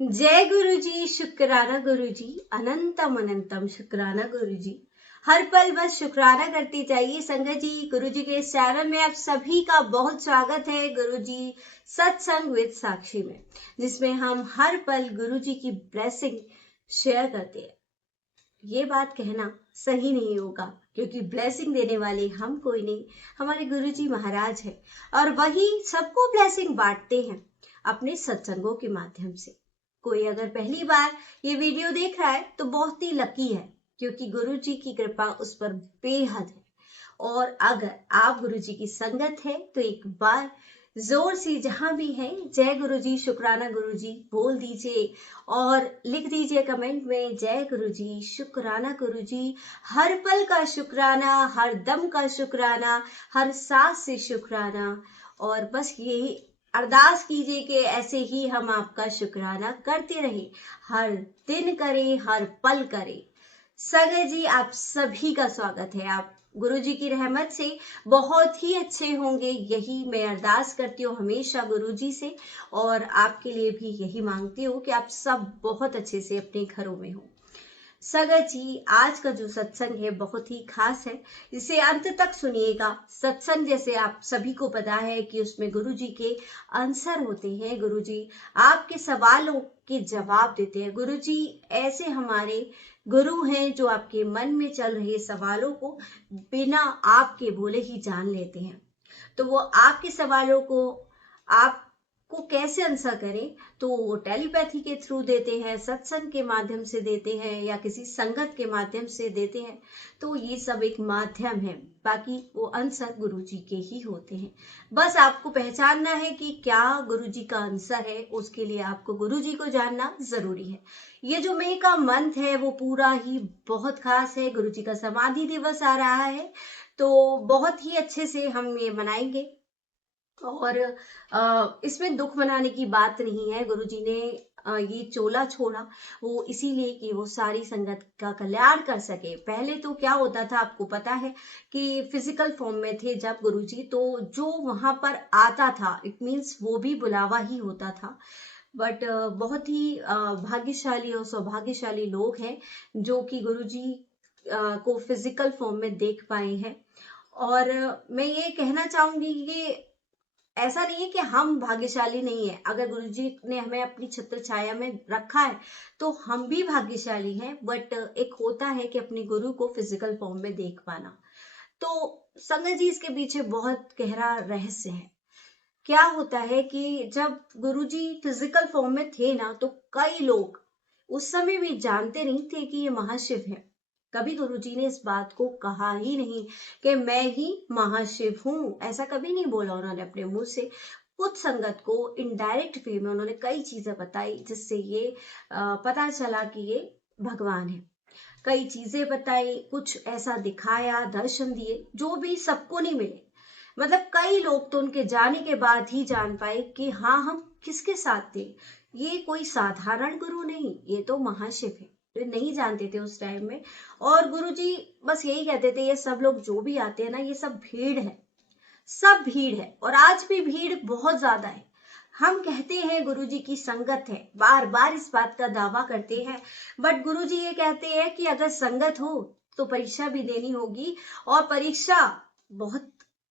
जय गुरु जी, शुक्राना गुरु जी, अनंतम अनंतम शुक्राना गुरु जी। हर पल बस शुक्राना करते जाइए संगत जी। गुरु जी के इस चैनल में आप सभी का बहुत स्वागत है। गुरु जी सत्संग विद साक्षी में, जिसमें हम हर पल गुरु जी की ब्लेसिंग शेयर करते हैं। ये बात कहना सही नहीं होगा, क्योंकि ब्लेसिंग देने वाले हम कोई नहीं, हमारे गुरु जी महाराज है। और वही सबको ब्लेसिंग बांटते हैं अपने सत्संगों के माध्यम से। कोई अगर पहली बार ये वीडियो देख रहा है तो बहुत ही लकी है, क्योंकि गुरु जी की कृपा उस पर बेहद है। और अगर आप गुरु जी की संगत है तो एक बार जोर से जहां भी है जय गुरु जी, शुक्राना गुरु जी बोल दीजिए और लिख दीजिए कमेंट में जय गुरु जी, शुक्राना गुरु जी। हर पल का शुक्राना, हर दम का शुक्राना, हर सांस से शुक्राना। और बस यही अरदास कीजिए कि ऐसे ही हम आपका शुक्राना करते रहे, हर दिन करें, हर पल करें। संगत जी, आप सभी का स्वागत है। आप गुरु जी की रहमत से बहुत ही अच्छे होंगे, यही मैं अरदास करती हूँ हमेशा गुरु जी से। और आपके लिए भी यही मांगती हूँ कि आप सब बहुत अच्छे से अपने घरों में हो। संगत जी, आज का जो सत्संग है बहुत ही खास है, इसे अंत तक सुनिएगा। सत्संग जैसे आप सभी को पता है कि उसमें गुरु जी के आंसर होते हैं। गुरु जी आपके सवालों के जवाब देते हैं। गुरु जी ऐसे हमारे गुरु हैं जो आपके मन में चल रहे सवालों को बिना आपके बोले ही जान लेते हैं। तो वो आपके सवालों को आपको कैसे आंसर करें, तो वो टेलीपैथी के थ्रू देते हैं, सत्संग के माध्यम से देते हैं, या किसी संगत के माध्यम से देते हैं। तो ये सब एक माध्यम है, बाकी वो आंसर गुरु जी के ही होते हैं। बस आपको पहचानना है कि क्या गुरु जी का आंसर है, उसके लिए आपको गुरु जी को जानना जरूरी है। ये जो मई का मंथ है वो पूरा ही बहुत खास है। गुरु जी का समाधि दिवस आ रहा है, तो बहुत ही अच्छे से हम ये मनाएंगे। और इसमें दुख मनाने की बात नहीं है। गुरुजी ने ये चोला छोड़ा वो इसीलिए कि वो सारी संगत का कल्याण कर सके। पहले तो क्या होता था आपको पता है कि फिजिकल फॉर्म में थे जब गुरुजी, तो जो वहां पर आता था इट मीन्स वो भी बुलावा ही होता था। बट बहुत ही भाग्यशाली और सौभाग्यशाली लोग हैं जो कि गुरुजी को फिजिकल फॉर्म में देख पाए हैं। और मैं ये कहना चाहूंगी कि ऐसा नहीं है कि हम भाग्यशाली नहीं है। अगर गुरुजी ने हमें अपनी छत्र छाया में रखा है तो हम भी भाग्यशाली हैं। बट एक होता है कि अपने गुरु को फिजिकल फॉर्म में देख पाना। तो संगत जी, इसके पीछे बहुत गहरा रहस्य है। क्या होता है कि जब गुरुजी फिजिकल फॉर्म में थे ना, तो कई लोग उस समय भी जानते नहीं थे कि ये महाशिव है। कभी गुरुजी ने इस बात को कहा ही नहीं कि मैं ही महाशिव हूं, ऐसा कभी नहीं बोला उन्होंने अपने मुंह से। कुछ संगत को इनडायरेक्ट वे में उन्होंने कई चीजें बताई, जिससे ये पता चला कि ये भगवान है। कई चीजें बताई, कुछ ऐसा दिखाया, दर्शन दिए, जो भी सबको नहीं मिले। मतलब कई लोग तो उनके जाने के बाद ही जान पाए कि हाँ, हम किसके साथ थे। ये कोई साधारण गुरु नहीं, ये तो महाशिव है। तो नहीं जानते थे उस टाइम में। और गुरुजी बस यही कहते थे, ये सब लोग जो भी आते हैं ना, ये सब भीड़ है, सब भीड़ है। और आज भी भीड़ बहुत ज्यादा है। हम कहते हैं गुरुजी की संगत है, बार बार इस बात का दावा करते हैं। बट गुरुजी ये कहते हैं कि अगर संगत हो तो परीक्षा भी देनी होगी। और परीक्षा बहुत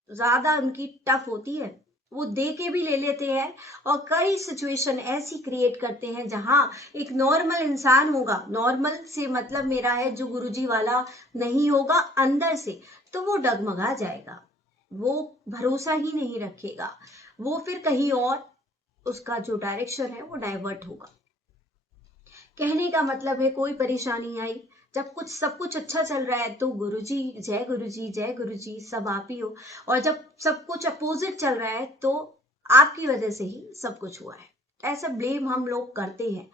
ज्यादा उनकी टफ होती है, वो दे के भी ले लेते हैं। और कई सिचुएशन ऐसी क्रिएट करते हैं जहां एक नॉर्मल इंसान होगा, नॉर्मल से मतलब मेरा है जो गुरुजी वाला नहीं होगा अंदर से, तो वो डगमगा जाएगा, वो भरोसा ही नहीं रखेगा, वो फिर कहीं और उसका जो डायरेक्शन है वो डाइवर्ट होगा। कहने का मतलब है कोई परेशानी आई, जब कुछ सब कुछ अच्छा चल रहा है तो गुरुजी जय गुरुजी, जय गुरुजी, सब आप ही हो। और जब सब कुछ अपोजिट चल रहा है तो आपकी वजह से ही सब कुछ हुआ है, ऐसा ब्लेम हम लोग करते हैं,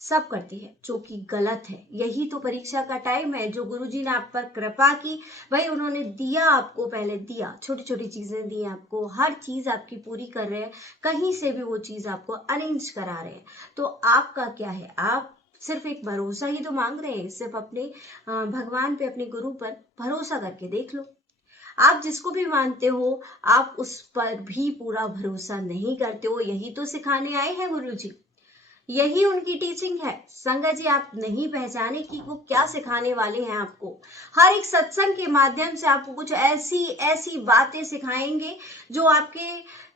सब करती है, जो कि गलत है। यही तो परीक्षा का टाइम है जो गुरुजी ने आप पर कृपा की। भाई उन्होंने दिया आपको, पहले दिया, छोटी छोटी चीजें दी आपको, हर चीज आपकी पूरी कर रहे हैं, कहीं से भी वो चीज आपको अरेंज करा रहे हैं। तो आपका क्या है, आप सिर्फ एक भरोसा ही तो मांग रहे हैं। सिर्फ अपने भगवान पे, अपने गुरु पर भरोसा करके देख लो। आप जिसको भी मानते हो आप उस पर भी पूरा भरोसा नहीं करते हो, यही तो सिखाने आए हैं गुरुजी। यही उनकी टीचिंग है। संगत जी, आप नहीं पहचाने कि वो क्या सिखाने वाले हैं आपको। हर एक सत्संग के माध्यम से आपको कुछ ऐसी ऐसी बातें सिखाएंगे जो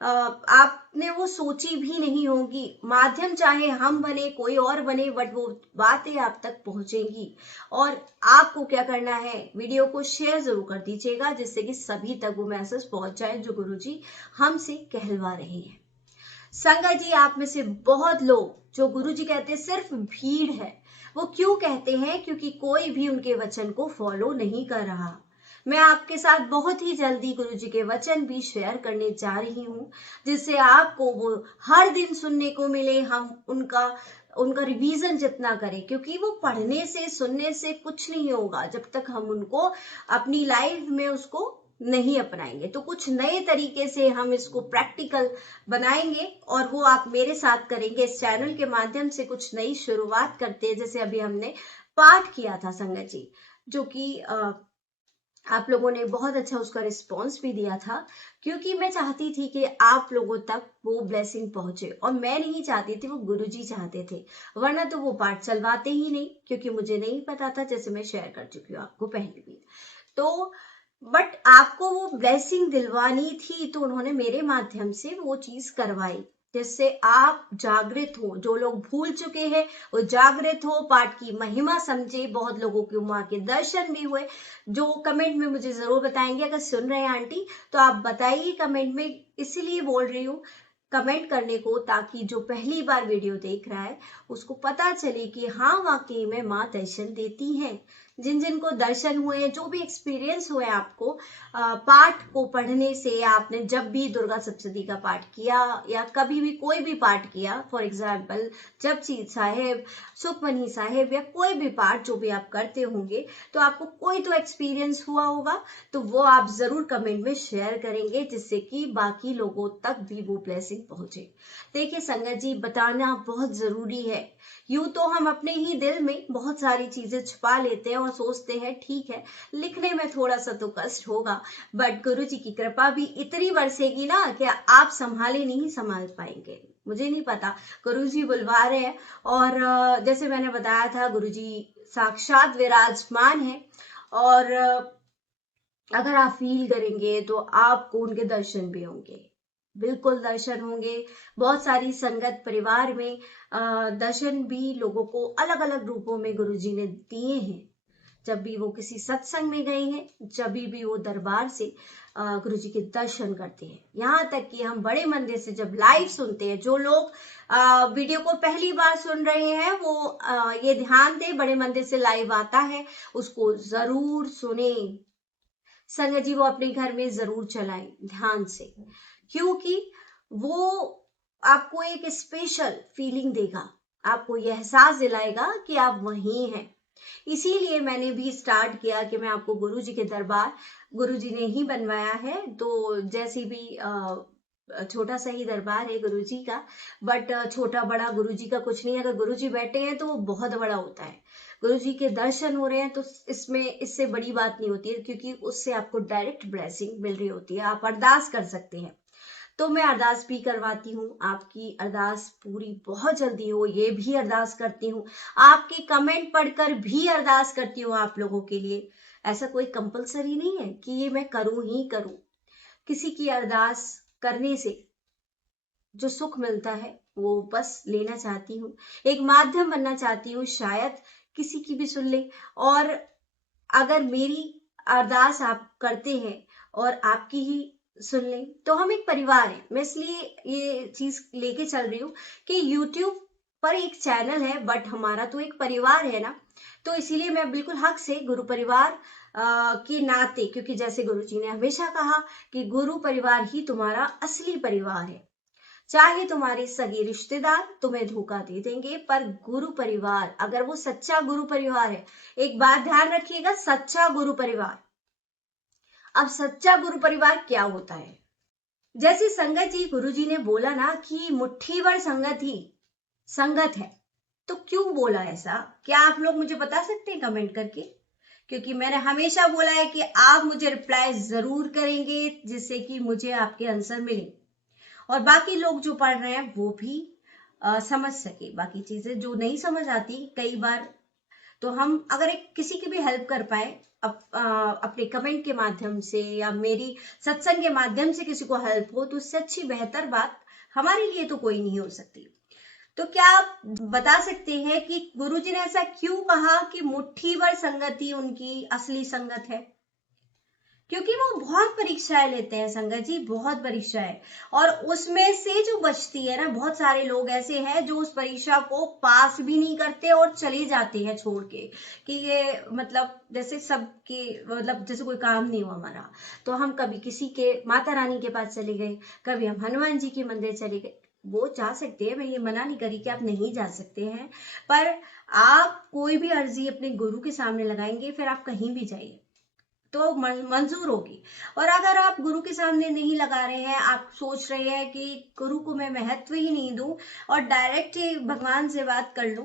आपने वो सोची भी नहीं होगी। माध्यम चाहे हम बने, कोई और बने, बट वो बातें आप तक पहुंचेंगी। और आपको क्या करना है, वीडियो को शेयर जरूर कर दीजिएगा, जिससे कि सभी तक वो मैसेज पहुंच जाए जो गुरुजी हमसे कहलवा रहे हैं। संगत जी, आप में से बहुत लोग जो गुरुजी कहते हैं सिर्फ भीड़ है, वो क्यों कहते हैं? क्योंकि कोई भी उनके वचन को फॉलो नहीं कर रहा। मैं आपके साथ बहुत ही जल्दी गुरुजी के वचन भी शेयर करने जा रही हूँ, जिससे आपको वो हर दिन सुनने को मिले। हम उनका उनका रिवीजन जितना करें, क्योंकि वो पढ़ने से सुनने से कुछ नहीं होगा जब तक हम उनको अपनी लाइफ में उसको नहीं अपनाएंगे। तो कुछ नए तरीके से हम इसको प्रैक्टिकल बनाएंगे और वो आप मेरे साथ करेंगे। इस चैनल के माध्यम से कुछ नई शुरुआत करते हैं। जैसे अभी हमने पाठ किया था संगत जी, जो कि आप लोगों ने बहुत अच्छा उसका रिस्पॉन्स भी दिया था, क्योंकि मैं चाहती थी कि आप लोगों तक वो ब्लेसिंग पहुंचे। और मैं नहीं चाहती थी, वो गुरुजी चाहते थे, वरना तो वो पाठ चलवाते ही नहीं, क्योंकि मुझे नहीं पता था, जैसे मैं शेयर कर चुकी हूँ आपको पहले भी। तो बट आपको वो ब्लेसिंग दिलवानी थी, तो उन्होंने मेरे माध्यम से वो चीज करवाई, जिससे आप जागृत हो। जो लोग भूल चुके हैं वो जागृत हो, पाठ की महिमा समझे। बहुत लोगों को माँ के दर्शन भी हुए, जो कमेंट में मुझे जरूर बताएंगे। अगर सुन रहे हैं आंटी तो आप बताइए कमेंट में, इसीलिए बोल रही हूँ कमेंट करने को, ताकि जो पहली बार वीडियो देख रहा है उसको पता चले कि हाँ, वाकई में माँ दर्शन देती हैं। जिन जिन को दर्शन हुए, जो भी एक्सपीरियंस हुए आपको पाठ को पढ़ने से, आपने जब भी दुर्गा सप्तशती का पाठ किया या कभी भी कोई भी पाठ किया, फॉर एग्जाम्पल जपजी साहेब, सुखमनी साहेब, या कोई भी पाठ जो भी आप करते होंगे, तो आपको कोई तो एक्सपीरियंस हुआ होगा। तो वो आप जरूर कमेंट में शेयर करेंगे, जिससे कि बाकी लोगों तक भी वो ब्लेसिंग पहुंचे। देखिए संगत जी, बताना बहुत जरूरी है। यूं तो हम अपने ही दिल में बहुत सारी चीजें छुपा लेते हैं और सोचते हैं ठीक है, लिखने में थोड़ा सा तो कष्ट होगा, बट गुरु जी की कृपा भी इतनी बरसेगी ना कि आप संभाले नहीं संभाल पाएंगे। मुझे नहीं पता, गुरु जी बुलवा रहे हैं। और जैसे मैंने बताया था, गुरु जी साक्षात विराजमान है। और अगर आप फील करेंगे तो आपको उनके दर्शन भी होंगे, बिल्कुल दर्शन होंगे। बहुत सारी संगत परिवार में दर्शन भी लोगों को अलग अलग रूपों में गुरुजी ने दिए हैं। जब भी वो किसी सत्संग में गए हैं, जब भी वो दरबार से गुरुजी के दर्शन करते हैं। यहाँ तक कि हम बड़े मंदिर से जब लाइव सुनते हैं, जो लोग वीडियो को पहली बार सुन रहे हैं वो ये ध्यान दें, बड़े मंदिर से लाइव आता है, उसको जरूर सुने। संगत जी, वो अपने घर में जरूर चलाएं ध्यान से, क्योंकि वो आपको एक स्पेशल फीलिंग देगा, आपको यह एहसास दिलाएगा कि आप वहीं हैं। इसीलिए मैंने भी स्टार्ट किया कि मैं आपको गुरुजी के दरबार, गुरुजी ने ही बनवाया है, तो जैसी भी छोटा सा ही दरबार है गुरुजी का, बट छोटा बड़ा गुरुजी का कुछ नहीं है। अगर गुरुजी बैठे हैं तो वो बहुत बड़ा होता है। गुरुजी के दर्शन हो रहे हैं तो इसमें इससे बड़ी बात नहीं होती है, क्योंकि उससे आपको डायरेक्ट ब्लेसिंग मिल रही होती है। आप अरदास कर सकते हैं, तो मैं अरदास भी करवाती हूँ। आपकी अरदास पूरी बहुत जल्दी हो, ये भी अरदास करती हूँ। आपके कमेंट पढ़कर भी अरदास करती हूँ आप लोगों के लिए। ऐसा कोई कंपलसरी नहीं है कि ये मैं करूं ही करूं। किसी की अरदास करने से जो सुख मिलता है वो बस लेना चाहती हूँ, एक माध्यम बनना चाहती हूँ, शायद किसी की भी सुन ले। और अगर मेरी अरदास आप करते हैं और आपकी ही सुन लें, तो हम एक परिवार हैं। मैं इसलिए ये चीज लेके चल रही हूँ कि YouTube पर एक चैनल है, बट हमारा तो एक परिवार है ना। तो इसीलिए मैं बिल्कुल हक से गुरु परिवार के नाते, क्योंकि जैसे गुरु जी ने हमेशा कहा कि गुरु परिवार ही तुम्हारा असली परिवार है। चाहे तुम्हारे सगे रिश्तेदार तुम्हें धोखा दे देंगे, पर गुरु परिवार, अगर वो सच्चा गुरु परिवार है, एक बात ध्यान रखिएगा, सच्चा गुरु परिवार। अब सच्चा गुरु परिवार क्या होता है? जैसे संगत जी, गुरु जी ने बोला ना कि मुट्ठी भर संगत ही संगत है, तो क्यों बोला ऐसा? क्या आप लोग मुझे बता सकते हैं कमेंट करके? क्योंकि मैंने हमेशा बोला है कि आप मुझे रिप्लाई जरूर करेंगे, जिससे कि मुझे आपके आंसर मिले और बाकी लोग जो पढ़ रहे हैं वो भी समझ सके। बाकी चीजें जो नहीं समझ आती कई बार, तो हम अगर एक किसी की भी हेल्प कर पाए अपने कमेंट के माध्यम से या मेरी सत्संग के माध्यम से किसी को हेल्प हो, तो उससे अच्छी बेहतर बात हमारे लिए तो कोई नहीं हो सकती। तो क्या आप बता सकते हैं कि गुरुजी ने ऐसा क्यों कहा कि मुट्ठी भर संगति उनकी असली संगत है? क्योंकि वो बहुत परीक्षाएं लेते हैं संगत जी, बहुत परीक्षाएं, और उसमें से जो बचती है ना, बहुत सारे लोग ऐसे हैं जो उस परीक्षा को पास भी नहीं करते और चले जाते हैं छोड़ के, कि ये मतलब जैसे सबके मतलब जैसे कोई काम नहीं हुआ हमारा। तो हम कभी किसी के माता रानी के पास चले गए, कभी हम हनुमान जी के मंदिर चले गए। वो जा सकते हैं, मैं ये मना नहीं करी कि आप नहीं जा सकते हैं, पर आप कोई भी अर्जी अपने गुरु के सामने लगाएंगे फिर आप कहीं भी जाइए तो मंजूर होगी। और अगर आप गुरु के सामने नहीं लगा रहे हैं, आप सोच रहे हैं कि गुरु को मैं महत्व ही नहीं दूं और डायरेक्ट ही भगवान से बात कर लूं,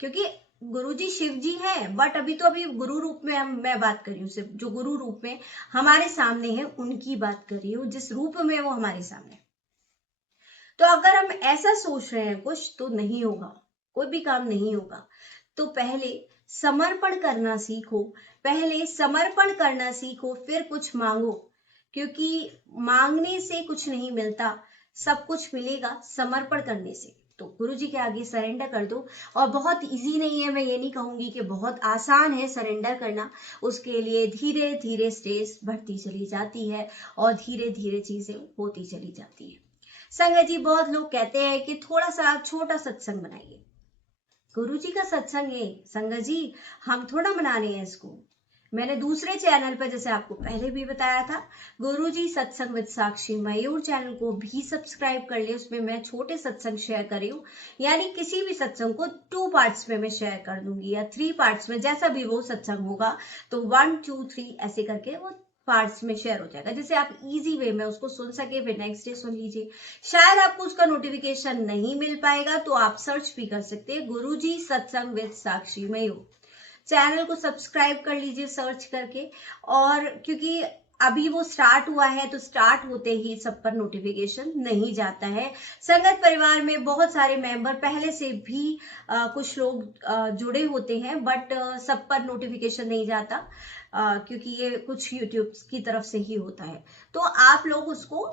क्योंकि गुरु जी शिव जी हैं, बट अभी गुरु रूप में मैं बात कर रही हूँ, सिर्फ जो गुरु रूप में हमारे सामने है उनकी बात कर रही हूँ, जिस रूप में वो हमारे सामने। तो अगर हम ऐसा सोच रहे हैं कुछ, तो नहीं होगा, कोई भी काम नहीं होगा। तो पहले समर्पण करना सीखो, पहले समर्पण करना सीखो, फिर कुछ मांगो, क्योंकि मांगने से कुछ नहीं मिलता, सब कुछ मिलेगा समर्पण करने से। तो गुरु जी के आगे सरेंडर कर दो। और बहुत इजी नहीं है, मैं ये नहीं कहूंगी कि बहुत आसान है सरेंडर करना, उसके लिए धीरे धीरे स्टेज बढ़ती चली जाती है और धीरे धीरे चीजें होती चली जाती है। संगत जी, बहुत लोग कहते हैं कि थोड़ा सा छोटा सत्संग बनाइए। गुरु जी का सत्संग है संगत जी, हम थोड़ा मना रहे हैं इसको। मैंने दूसरे चैनल पर, जैसे आपको पहले भी बताया था, गुरु जी सत्संग विद साक्षी मयूर चैनल को भी सब्सक्राइब कर लिया। उसमें मैं छोटे सत्संग शेयर कर रही हूँ, यानी किसी भी सत्संग को 2 पार्ट्स में मैं शेयर कर दूंगी या 3 पार्ट्स में, जैसा भी वो सत्संग होगा। तो 1 2 3 ऐसे करके वो पार्ट्स में शेयर हो जाएगा, जिससे आप इजी वे में उसको सुन सके, फिर नेक्स्ट डे सुन लीजिए। शायद आपको उसका नोटिफिकेशन नहीं मिल पाएगा, तो आप सर्च भी कर सकते हैं गुरुजी सत्संग विद साक्षी मयूर। चैनल को सब्सक्राइब कर लीजिए सर्च करके। और क्योंकि अभी वो स्टार्ट हुआ है, तो स्टार्ट होते ही सब पर नोटिफिकेशन नहीं जाता है। संगत परिवार में बहुत सारे मेंबर पहले से भी कुछ लोग जुड़े होते हैं, बट सब पर नोटिफिकेशन नहीं जाता, क्योंकि ये कुछ यूट्यूब की तरफ से ही होता है। तो आप लोग उसको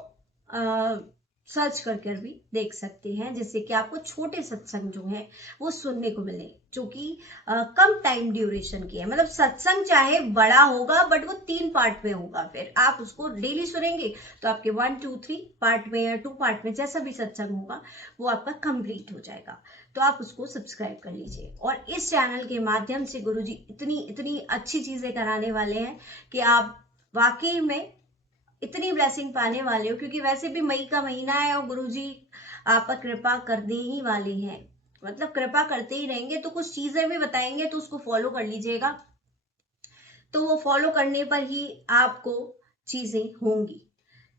सर्च करके भी देख सकते हैं, जिससे कि आपको छोटे सत्संग जो है वो सुनने को मिले, जो कि कम टाइम ड्यूरेशन की है। मतलब सत्संग चाहे बड़ा होगा, बट वो 3 पार्ट में होगा, फिर आप उसको डेली सुनेंगे तो आपके 1 2 3 पार्ट में या 2 पार्ट में जैसा भी सत्संग होगा वो आपका कंप्लीट हो जाएगा। तो आप उसको सब्सक्राइब कर लीजिए। और इस चैनल के माध्यम से गुरुजी इतनी इतनी अच्छी चीजें कराने वाले हैं कि आप वाकई में इतनी ब्लेसिंग पाने वाले हो, क्योंकि वैसे भी मई का महीना है और गुरुजी आप पर कृपा करने ही वाले हैं। मतलब कृपा करते ही रहेंगे, तो कुछ चीजें भी बताएंगे तो उसको फॉलो कर लीजिएगा, तो वो फॉलो करने पर ही आपको चीजें होंगी।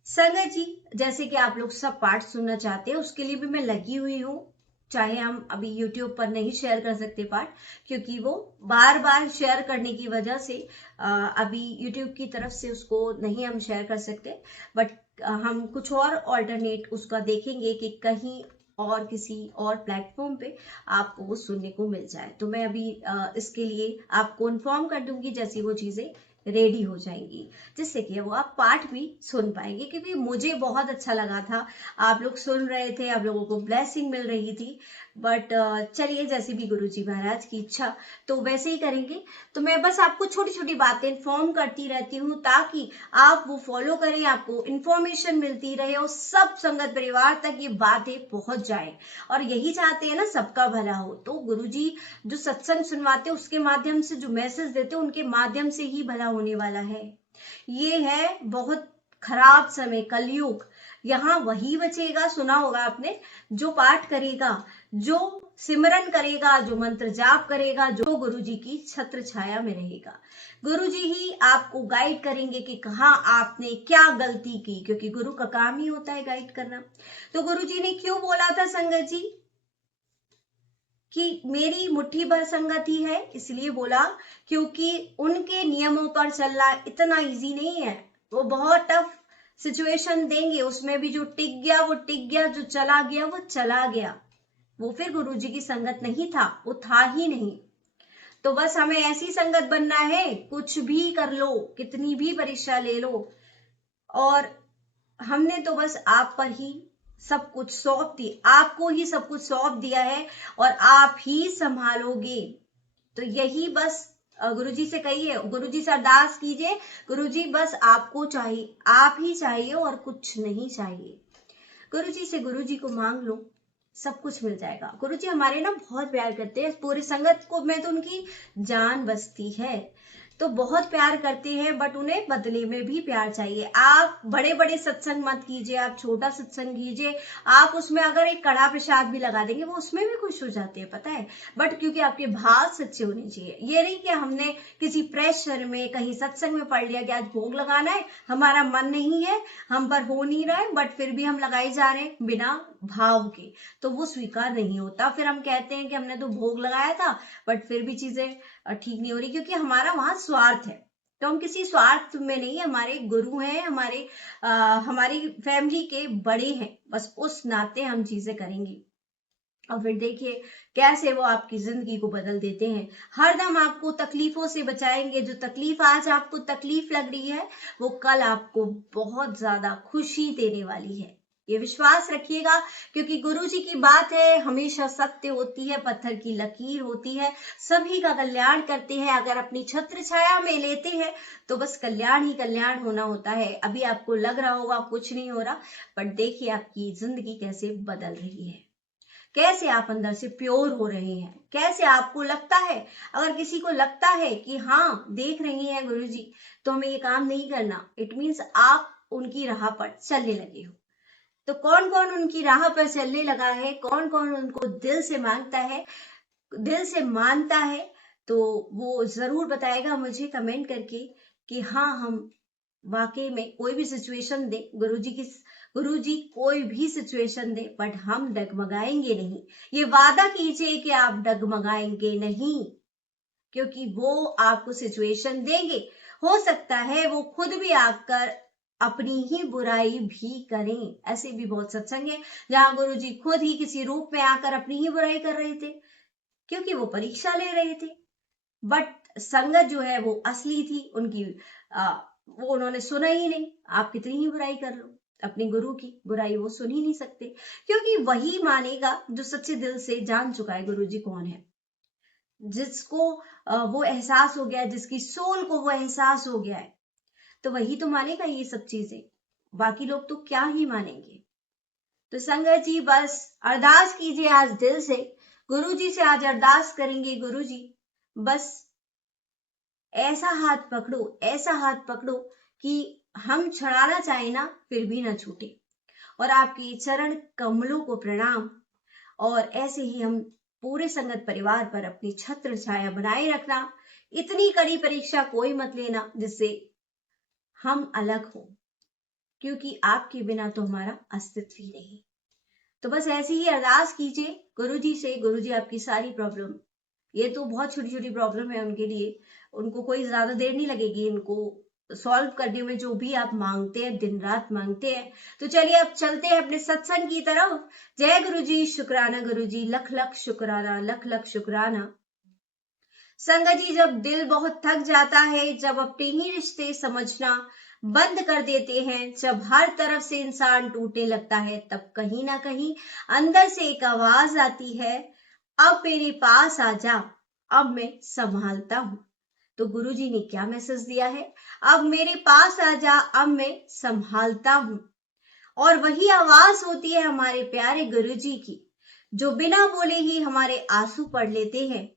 संगत जी, जैसे कि आप लोग सब पार्ट सुनना चाहते हैं, उसके लिए भी मैं लगी हुई हूँ। चाहे हम अभी YouTube पर नहीं शेयर कर सकते पार्ट, क्योंकि वो बार बार शेयर करने की वजह से अभी YouTube की तरफ से उसको नहीं हम शेयर कर सकते, बट हम कुछ और ऑल्टरनेट उसका देखेंगे कि कहीं और किसी और प्लेटफॉर्म पे आपको वो सुनने को मिल जाए। तो मैं अभी इसके लिए आपको इन्फॉर्म कर दूंगी जैसी वो चीजें रेडी हो जाएंगी, जिससे कि वो आप पाठ भी सुन पाएंगे। क्योंकि मुझे बहुत अच्छा लगा था, आप लोग सुन रहे थे, आप लोगों को ब्लेसिंग मिल रही थी। बट चलिए, जैसी भी गुरुजी महाराज की इच्छा, तो वैसे ही करेंगे। तो मैं बस आपको छोटी छोटी बातें इन्फॉर्म करती रहती हूँ, ताकि आप वो फॉलो करें, आपको इन्फॉर्मेशन मिलती रहे और सब संगत परिवार तक ये बातें पहुंच जाए। और यही चाहते हैं ना, सबका भला हो। तो गुरुजी जो सत्संग सुनवाते हैं उसके माध्यम से, जो मैसेज देते हैं उनके माध्यम से ही भला होने वाला है। ये है बहुत खराब समय, कलयुग। यहाँ वही बचेगा, सुना होगा आपने, जो पाठ करेगा, जो सिमरन करेगा, जो मंत्र जाप करेगा, जो गुरु जी की छत्र छाया में रहेगा। गुरु जी ही आपको गाइड करेंगे कि कहाँ आपने क्या गलती की, क्योंकि गुरु का काम ही होता है गाइड करना। तो गुरु जी ने क्यों बोला था संगत जी कि मेरी मुट्ठी भर संगति है? इसलिए बोला क्योंकि उनके नियमों पर चलना इतना इजी नहीं है। वो बहुत टफ सिचुएशन देंगे, उसमें भी जो टिक गया वो टिक गया, जो चला गया वो चला गया। वो फिर गुरु जी की संगत नहीं था, वो था ही नहीं। तो बस हमें ऐसी संगत बनना है, कुछ भी कर लो, कितनी भी परीक्षा ले लो, और हमने तो बस आप पर ही सब कुछ सौंप दी, आपको ही सब कुछ सौंप दिया है और आप ही संभालोगे। तो यही बस गुरुजी से कहिए, गुरुजी से अरदास कीजिए, गुरुजी बस आपको चाहिए, आप ही चाहिए और कुछ नहीं चाहिए। गुरुजी से गुरुजी को मांग लो, सब कुछ मिल जाएगा। गुरुजी हमारे ना बहुत प्यार करते हैं, पूरी संगत को में तो उनकी जान बसती है, तो बहुत प्यार करते हैं, बट उन्हें बदले में भी प्यार चाहिए। आप बड़े बड़े सत्संग मत कीजिए, आप छोटा सत्संग कीजिए, आप उसमें अगर एक कड़ा प्रसाद भी लगा देंगे वो उसमें भी खुश हो जाते हैं, पता है। बट क्योंकि आपके भाव सच्चे होने चाहिए, ये नहीं कि हमने किसी प्रेशर में कहीं सत्संग में पढ़ लिया कि आज भोग लगाना है, हमारा मन नहीं है, हम पर हो नहीं रहा है, बट फिर भी हम लगाए जा रहे हैं बिना भाव के, तो वो स्वीकार नहीं होता। फिर हम कहते हैं कि हमने तो भोग लगाया था बट फिर भी चीजें ठीक नहीं हो रही, क्योंकि हमारा वहां स्वार्थ है। तो हम किसी स्वार्थ में नहीं, हमारे गुरु हैं, हमारी फैमिली के बड़े हैं, बस उस नाते हम चीजें करेंगे। और फिर देखिए कैसे वो आपकी जिंदगी को बदल देते हैं, हरदम आपको तकलीफों से बचाएंगे। जो तकलीफ आज आपको तकलीफ लग रही है वो कल आपको बहुत ज्यादा खुशी देने वाली है, ये विश्वास रखिएगा। क्योंकि गुरु जी की बात है, हमेशा सत्य होती है, पत्थर की लकीर होती है, सभी का कल्याण करते हैं। अगर अपनी छत्र छाया में लेते हैं तो बस कल्याण ही कल्याण होना होता है। अभी आपको लग रहा होगा कुछ नहीं हो रहा, बट देखिए आपकी जिंदगी कैसे बदल रही है, कैसे आप अंदर से प्योर हो रहे हैं, कैसे आपको लगता है। अगर किसी को लगता है कि हाँ देख रही हैं गुरुजी तो हमें ये काम नहीं करना, इट मीन्स आप उनकी राह पर चलने लगे हो। तो कौन कौन उनकी राह पर चलने लगा है, कौन कौन उनको दिल से मांगता है, दिल से मानता है, तो वो जरूर बताएगा मुझे कमेंट करके कि हाँ हम वाकई में कोई भी सिचुएशन दे गुरुजी कोई भी सिचुएशन दे बट हम डगमगाएंगे नहीं। ये वादा कीजिए कि आप डगमगाएंगे नहीं, क्योंकि वो आपको सिचुएशन देंगे, हो सकता है वो खुद भी आकर अपनी ही बुराई भी करें। ऐसे भी बहुत सत्संग है जहां गुरुजी खुद ही किसी रूप में आकर अपनी ही बुराई कर रहे थे, क्योंकि वो परीक्षा ले रहे थे। बट संगत जो है वो असली थी उनकी, वो उन्होंने सुना ही नहीं। आप कितनी ही बुराई कर लो, अपने गुरु की बुराई वो सुन ही नहीं सकते, क्योंकि वही मानेगा जो सच्चे दिल से जान चुका है गुरु जी कौन है, जिसको वो एहसास हो गया है, जिसकी सोल को वो एहसास हो गया है, तो वही तो मानेगा ये सब चीजें, बाकी लोग तो क्या ही मानेंगे। तो संगत जी बस अरदास कीजिए आज दिल से, गुरु जी से आज अरदास करेंगे, गुरु जी बस ऐसा हाथ पकड़ो, ऐसा हाथ पकड़ो कि हम छड़ाना चाहे ना फिर भी ना छूटे, और आपकी चरण कमलों को प्रणाम। और ऐसे ही हम पूरे संगत परिवार पर अपनी छत्र छाया बनाए रखना, इतनी कड़ी परीक्षा कोई मत लेना जिससे हम अलग हो, क्योंकि आपके बिना तो हमारा अस्तित्व ही नहीं। तो बस ऐसे ही अरदास कीजिए गुरु जी से, गुरु जी आपकी सारी प्रॉब्लम, ये तो बहुत छोटी छोटी प्रॉब्लम है उनके लिए, उनको कोई ज्यादा देर नहीं लगेगी इनको सॉल्व करने में, जो भी आप मांगते हैं दिन रात मांगते हैं। तो चलिए अब चलते हैं अपने सत्संग की तरफ। जय गुरु जी, शुक्राना गुरु जी, लख लख शुक्राना, लख लख शुक्राना। संगत जी जब दिल बहुत थक जाता है, जब अपने ही रिश्ते समझना बंद कर देते हैं, जब हर तरफ से इंसान टूटने लगता है, तब कहीं ना कहीं अंदर से एक आवाज आती है, अब मेरे पास आ जा, अब मैं संभालता हूं। तो गुरुजी ने क्या मैसेज दिया है, अब मेरे पास आ जा, अब मैं संभालता हूं। और वही आवाज होती है हमारे प्यारे गुरुजी की, जो बिना बोले ही हमारे आंसू पढ़ लेते हैं,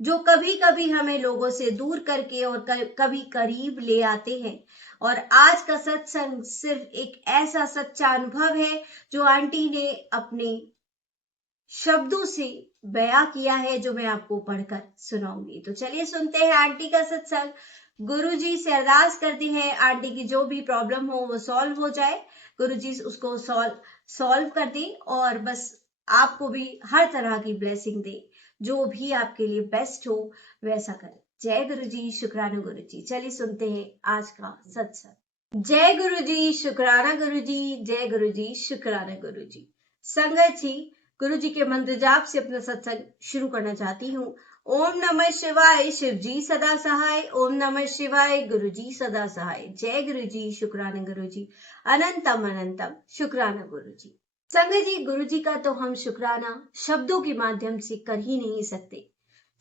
जो कभी कभी हमें लोगों से दूर करके और कभी करीब ले आते हैं। और आज का सत्संग सिर्फ एक ऐसा सच्चा अनुभव है जो आंटी ने अपने शब्दों से बयां किया है, जो मैं आपको पढ़कर सुनाऊंगी। तो चलिए सुनते हैं आंटी का सत्संग। गुरुजी से अरदास करती है आंटी की जो भी प्रॉब्लम हो वो सॉल्व हो जाए, गुरुजी उसको सॉल्व कर दे, और बस आपको भी हर तरह की ब्लेसिंग दे, जो भी आपके लिए बेस्ट हो वैसा करे। जय गुरु जी, शुक्राना गुरु जी। चलिए सुनते हैं आज का सत्संग। जय गुरु जी, शुक्राना गुरु जी, जय गुरु जी, शुक्राना गुरु जी। संगत जी गुरु जी के मंत्र जाप से अपना सत्संग शुरू करना चाहती हूँ। ओम नमः शिवाय, शिव जी सदा सहाय। ओम नमः शिवाय, गुरु जी सदा सहाय। जय गुरु जी, शुक्राना गुरु जी, अनंतम अनंतम शुक्राना गुरु जी। संगत जी, गुरु जी का तो हम शुक्राना शब्दों के माध्यम से कर ही नहीं सकते।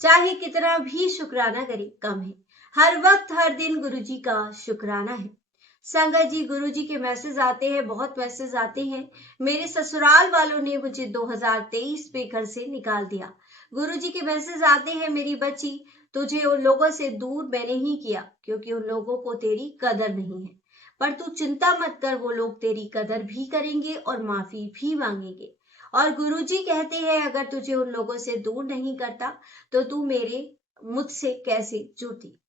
चाहे कितना भी शुक्राना करें कम है। हर वक्त हर दिन गुरु जी का शुक्राना है। संगत जी, गुरु जी के मैसेज आते हैं, बहुत मैसेज आते हैं। मेरे ससुराल वालों ने मुझे 2023 में घर से निकाल दिया। गुरु जी के मैसेज आते हैं, मेरी बच्ची, तुझे उन लोगों से दूर मैंने ही किया क्योंकि उन लोगों को तेरी कदर नहीं है। पर तू चिंता मत कर, वो लोग तेरी कदर भी करेंगे और माफी भी मांगेंगे। और गुरु जी कहते हैं, अगर तुझे उन लोगों से दूर नहीं करता तो तू मुझसे कैसे जुड़ती।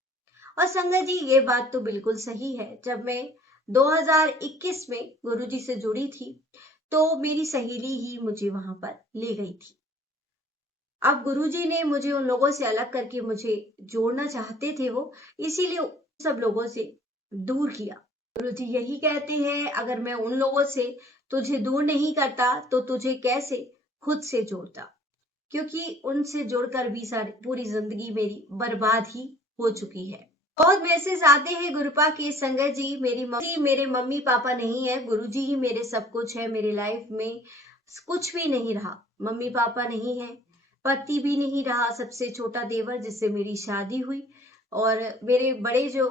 और संगत जी, ये बात तो बिल्कुल सही है। जब मैं 2021 में गुरुजी से जुड़ी थी तो मेरी सहेली ही मुझे वहां पर ले गई थी। अब गुरुजी ने मुझे उन लोगों से अलग करके मुझे जोड़ना चाहते थे वो, इसीलिए सब लोगों से दूर किया। गुरुजी यही कहते हैं, अगर मैं उन लोगों से तुझे दूर नहीं करता तो तुझे कैसे खुद से जोड़ता, क्योंकि उनसे जुड़कर भी सारी पूरी जिंदगी मेरी बर्बाद ही हो चुकी है। बहुत मैसेज आते हैं गुरुपा के, संगत जी मेरे मम्मी पापा नहीं है, गुरुजी ही मेरे सब कुछ है। मेरे लाइफ में कुछ भी नहीं रहा, मम्मी पापा नहीं है, पति भी नहीं रहा, सबसे छोटा देवर जिससे मेरी शादी हुई। और मेरे बड़े जो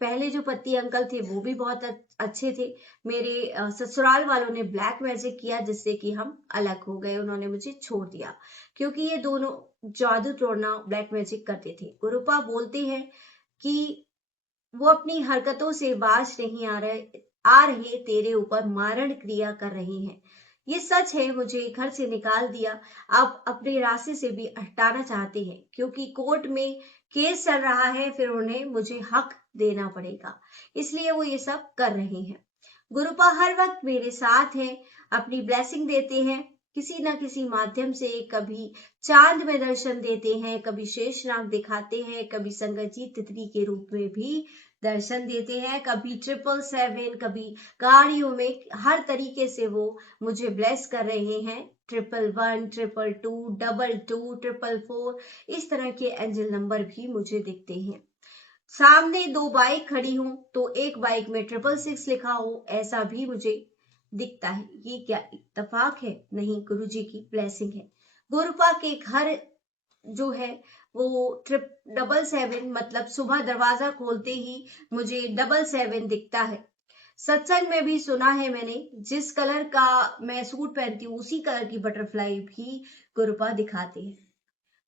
पहले जो पति अंकल थे वो भी बहुत अच्छे थे। मेरे ससुराल वालों ने ब्लैक मैजिक किया जिससे कि हम अलग हो गए, उन्होंने मुझे छोड़ दिया क्योंकि ये दोनों जादू टोना ब्लैक मैजिक करते थे। गुरुपा बोलते हैं कि वो अपनी हरकतों से बाज नहीं आ रहे तेरे ऊपर मारण क्रिया कर रहे हैं। ये सच है, मुझे घर से निकाल दिया, आप अपने रास्ते से भी हटाना चाहते हैं क्योंकि कोर्ट में केस चल रहा है, फिर उन्हें मुझे हक देना पड़ेगा, इसलिए वो ये सब कर रहे हैं। गुरुपा हर वक्त मेरे साथ है, अपनी ब्लेसिंग देते हैं किसी ना किसी माध्यम से। कभी चांद में दर्शन देते हैं, कभी शेषनाग दिखाते हैं, कभी संगजी तितली के रूप में भी दर्शन देते हैं, कभी 777, कभी गाड़ियों में, हर तरीके से वो मुझे ब्लेस कर रहे हैं। 111, 222, 22, 444, इस तरह के एंजल नंबर भी मुझे दिखते हैं। सामने दो बाइक खड़ी हूं तो एक बाइक में 666 लिखा हो, ऐसा भी मुझे दिखता है। ये क्या इत्तेफाक है? नहीं, गुरु जी की ब्लेसिंग है। गुरुपा के घर जो है वो 777, मतलब सुबह दरवाजा खोलते ही मुझे 77 दिखता है। सत्संग में भी सुना है मैंने, जिस कलर का मैं सूट पहनती हूँ उसी कलर की बटरफ्लाई भी गुरुपा दिखाते हैं।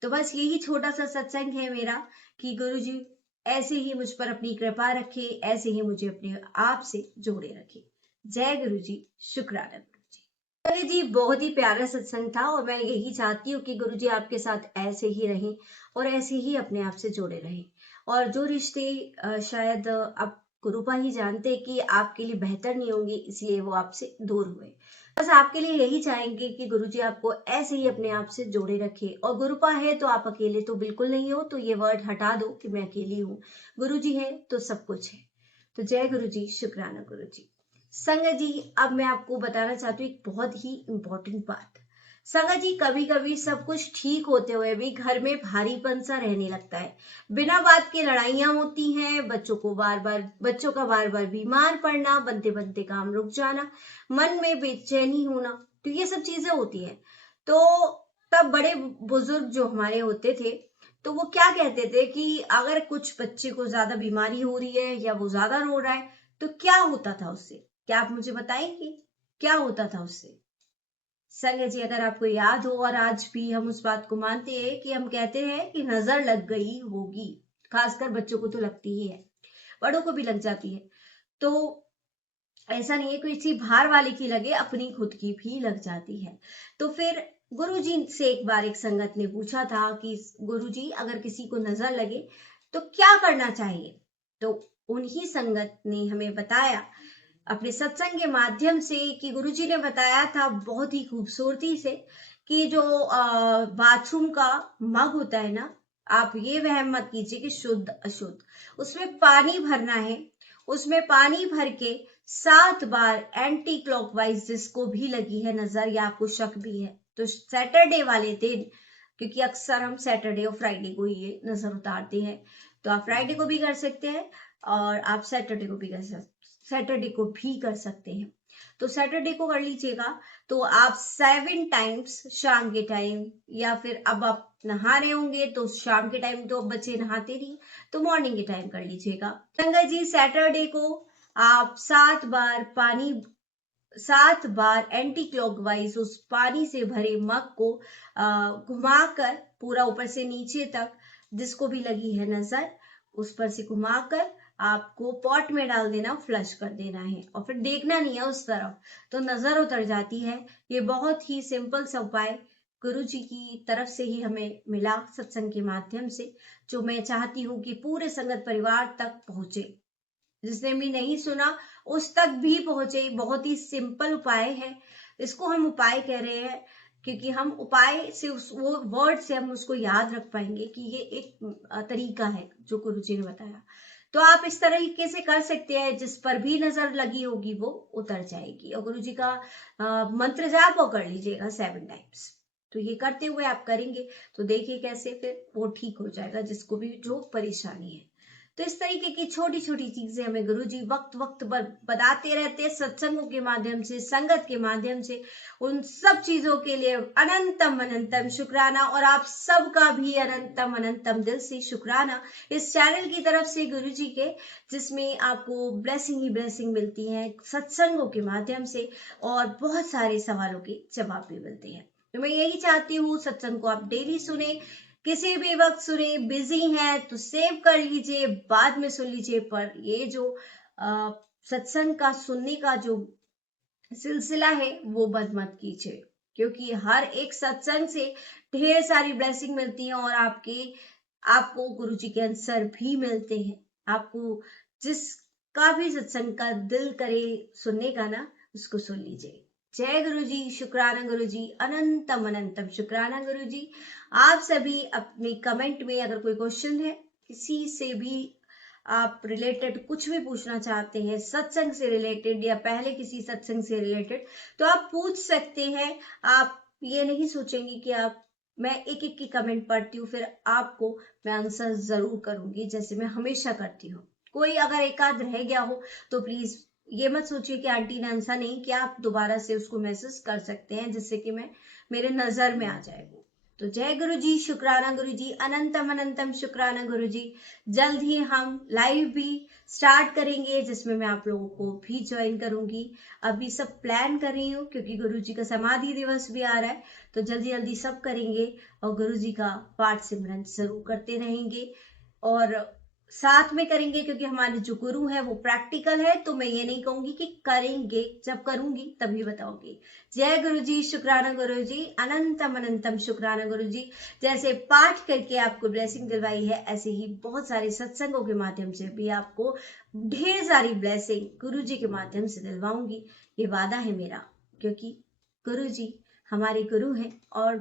तो बस यही छोटा सा सत्संग है मेरा कि गुरु जी ऐसे ही मुझ पर अपनी कृपा रखे, ऐसे ही मुझे अपने आप से जोड़े रखे। जय गुरु जी, शुक्राना गुरु जी। अरे जी, बहुत ही प्यारा सत्संग था और मैं यही चाहती हूँ कि गुरु जी आपके साथ ऐसे ही रहें और ऐसे ही अपने आप से जुड़े रहें। और जो रिश्ते शायद आप गुरुपा ही जानते कि आपके लिए बेहतर नहीं होंगे, इसलिए वो आपसे दूर हुए। बस आपके लिए यही चाहेंगे कि गुरुजी आपको ऐसे ही अपने आप से जोड़े रखे। और गुरुपा है तो आप अकेले तो बिल्कुल नहीं हो, तो ये वर्ड हटा दो कि मैं अकेली हूँ। गुरुजी है तो सब कुछ है। तो जय गुरुजी, शुक्राना गुरुजी। संगत जी, अब मैं आपको बताना चाहती हूँ एक बहुत ही इंपॉर्टेंट बात। संगत जी, कभी कभी सब कुछ ठीक होते हुए भी घर में भारीपन सा रहने लगता है। बिना बात के लड़ाइयां होती हैं, बच्चों का बार बार बीमार पड़ना, बनते बनते काम रुक जाना, मन में बेचैनी होना, तो ये सब चीजें होती हैं। तो तब बड़े बुजुर्ग जो हमारे होते थे तो वो क्या कहते थे कि अगर कुछ बच्चे को ज्यादा बीमारी हो रही है या वो ज्यादा रो रहा है तो क्या होता था उससे? क्या आप मुझे बताएंगे क्या होता था उससे? संजय जी, अगर आपको याद हो, और आज भी हम उस बात को मानते हैं कि हम कहते हैं कि नजर लग गई होगी, खासकर बच्चों को तो लगती ही है, बड़ों को भी लग जाती है। तो ऐसा नहीं है कोई सी बाहर वाले की लगे, अपनी खुद की भी लग जाती है। तो फिर गुरुजी से एक बार एक संगत ने पूछा था कि गुरुजी, अगर किसी को नजर लगे तो क्या करना चाहिए? तो उन्हीं संगत ने हमें बताया अपने सत्संग के माध्यम से कि गुरुजी ने बताया था बहुत ही खूबसूरती से कि जो बाथरूम का मग होता है ना, आप ये वहम मत कीजिए कि शुद्ध अशुद्ध, उसमें पानी भरना है, उसमें पानी भर के 7 बार एंटी क्लॉकवाइज जिसको भी लगी है नजर या आपको शक भी है तो सैटरडे वाले दिन, क्योंकि अक्सर हम सैटरडे और फ्राइडे को ये नजर उतारते हैं, तो आप फ्राइडे को भी कर सकते हैं और आप सैटरडे को भी कर सकते हैं। तो सैटरडे को कर लीजिएगा, तो आप 7 टाइम्स शाम के टाइम, या फिर अब आप नहा रहे होंगे तो शाम के टाइम तो बच्चे नहाते नहीं, तो मॉर्निंग के टाइम कर लीजिएगा। संगत जी, सैटरडे को आप 7 बार एंटी क्लॉकवाइज उस पानी से भरे मग को घुमाकर पूरा ऊपर से नीचे तक, जिसको भी लगी है नजर, उस पर से घुमाकर आपको पॉट में डाल देना, फ्लश कर देना है और फिर देखना नहीं है उस तरफ, तो नजर उतर जाती है। ये बहुत ही सिंपल सा उपाय गुरु जी की तरफ से ही हमें मिला सत्संग के माध्यम से, जो मैं चाहती हूँ कि पूरे संगत परिवार तक पहुंचे। जिसने भी नहीं सुना उस तक भी पहुंचे। बहुत ही सिंपल उपाय है, इसको हम उपाय कह रहे हैं क्योंकि हम उपाय से वो वर्ड से हम उसको याद रख पाएंगे कि ये एक तरीका है जो गुरु जी ने बताया। तो आप इस तरीके से कर सकते हैं, जिस पर भी नजर लगी होगी वो उतर जाएगी। और गुरु जी का मंत्र जाप वो कर लीजिएगा 7 टाइम्स। तो ये करते हुए आप करेंगे तो देखिए कैसे फिर वो ठीक हो जाएगा, जिसको भी जो परेशानी है। तो इस तरीके की छोटी छोटी चीजें हमें गुरुजी वक्त वक्त पर बताते रहते हैं, सत्संगों के माध्यम से, संगत के माध्यम से। उन सब चीजों के लिए अनंतम अनंतम शुक्राना, और आप सबका भी अनंतम अनंतम दिल से शुक्राना इस चैनल की तरफ से गुरुजी के, जिसमें आपको ब्लेसिंग ही ब्लेसिंग मिलती है सत्संगों के माध्यम से, और बहुत सारे सवालों के जवाब भी मिलते हैं। तो मैं यही चाहती हूँ सत्संग को आप डेली सुने, किसी भी वक्त सुने। बिजी हैं तो सेव कर लीजिए, बाद में सुन लीजिए, पर ये जो सत्संग का सुनने का जो सिलसिला है वो बंद मत कीजिए, क्योंकि हर एक सत्संग से ढेर सारी ब्लेसिंग मिलती है और आपको गुरु जी के आंसर भी मिलते हैं। आपको जिसका भी सत्संग का दिल करे सुनने का ना, उसको सुन लीजिए। जय गुरु जी, शुक्राना गुरु जी, अनंतम अनंतम शुक्राना गुरु जी। आप सभी अपने कमेंट में अगर कोई क्वेश्चन है, किसी से भी आप रिलेटेड कुछ भी पूछना चाहते हैं, सत्संग से रिलेटेड या पहले किसी सत्संग से रिलेटेड, तो आप पूछ सकते हैं। आप ये नहीं सोचेंगे कि मैं एक एक की कमेंट पढ़ती हूँ फिर आपको मैं आंसर जरूर करूंगी, जैसे मैं हमेशा करती हूँ। कोई अगर एक आध रह गया हो तो प्लीज ये मत सोचिए कि आंटी ने आंसर नहीं किया, आप दोबारा से उसको मैसेज कर सकते हैं, जिससे कि मेरे नजर में आ जाए वो। तो जय गुरु जी, शुक्राना गुरु जी, अनंतम अनंतम शुक्राना गुरु जी। जल्द ही हम लाइव भी स्टार्ट करेंगे, जिसमें मैं आप लोगों को भी ज्वाइन करूंगी। अभी सब प्लान कर रही हूँ क्योंकि गुरु जी का समाधि दिवस भी आ रहा है, तो जल्दी जल्दी सब करेंगे और गुरु जी का पाठ सिमरन जरूर करते रहेंगे और साथ में करेंगे, क्योंकि हमारे जो गुरु है वो प्रैक्टिकल है। तो मैं ये नहीं कहूंगी कि करेंगे, जब करूंगी तभी बताऊंगी। जय गुरु जी, शुक्राना गुरु जी, अनंतम अनंतम शुक्राना गुरु जी। जैसे पाठ करके आपको ब्लेसिंग दिलवाई है, ऐसे ही बहुत सारे सत्संगों के माध्यम से भी आपको ढेर सारी ब्लेसिंग गुरु जी के माध्यम से दिलवाऊंगी। ये वादा है मेरा, क्योंकि गुरु जी हमारे गुरु हैं और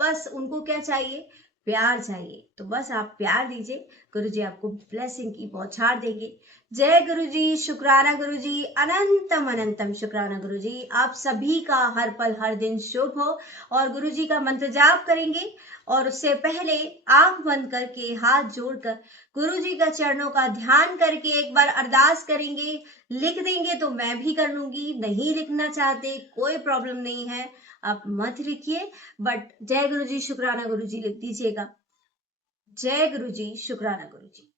बस उनको क्या चाहिए, प्यार चाहिए। तो बस आप प्यार दीजिए, गुरु जी आपको ब्लेसिंग की बौछार देंगे। जय गुरु जी, शुक्राना गुरु जी, अनंतम अनंतम शुक्राना गुरु जी। आप सभी का हर पल हर दिन शुभ हो और गुरु जी का मंत्र जाप करेंगे, और उससे पहले आंख बंद करके हाथ जोड़कर गुरु जी का चरणों का ध्यान करके एक बार अरदास करेंगे। लिख देंगे तो मैं भी कर लूंगी, नहीं लिखना चाहते कोई प्रॉब्लम नहीं है, आप मत लिखिए, बट जय गुरु जी, शुक्राना गुरु जी लिख दीजिएगा। जय गुरु जी, शुक्राना गुरु जी।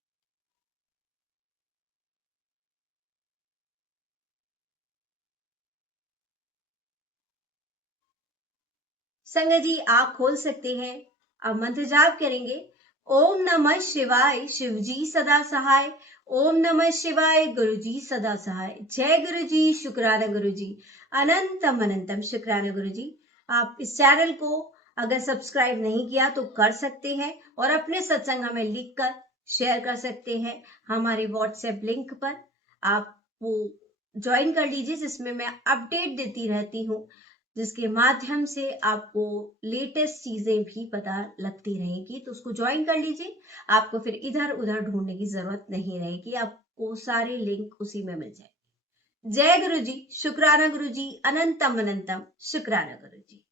संगत जी आप खोल सकते हैं। अब मंत्र जाप करेंगे। ओम नमः शिवाय, शिव जी सदा सहाय। ओम नमः शिवाय, गुरु जी सदा सहाय। जय गुरु जी, शुक्राना गुरु जी, अनंतम अनंतम शुक्राना गुरु जी। आप इस चैनल को अगर सब्सक्राइब नहीं किया तो कर सकते हैं और अपने सत्संग हमें लिखकर शेयर कर सकते हैं हमारे व्हाट्सएप लिंक पर। आप वो ज्वाइन कर लीजिए, जिसमें मैं अपडेट देती रहती हूँ, जिसके माध्यम से आपको लेटेस्ट चीजें भी पता लगती रहेगी। तो उसको ज्वाइन कर लीजिए, आपको फिर इधर उधर ढूंढने की जरूरत नहीं रहेगी, आपको सारे लिंक उसी में मिल जाएंगे। जय गुरु जी, शुक्राना गुरु जी, अनंतम अनंतम शुक्राना गुरु जी।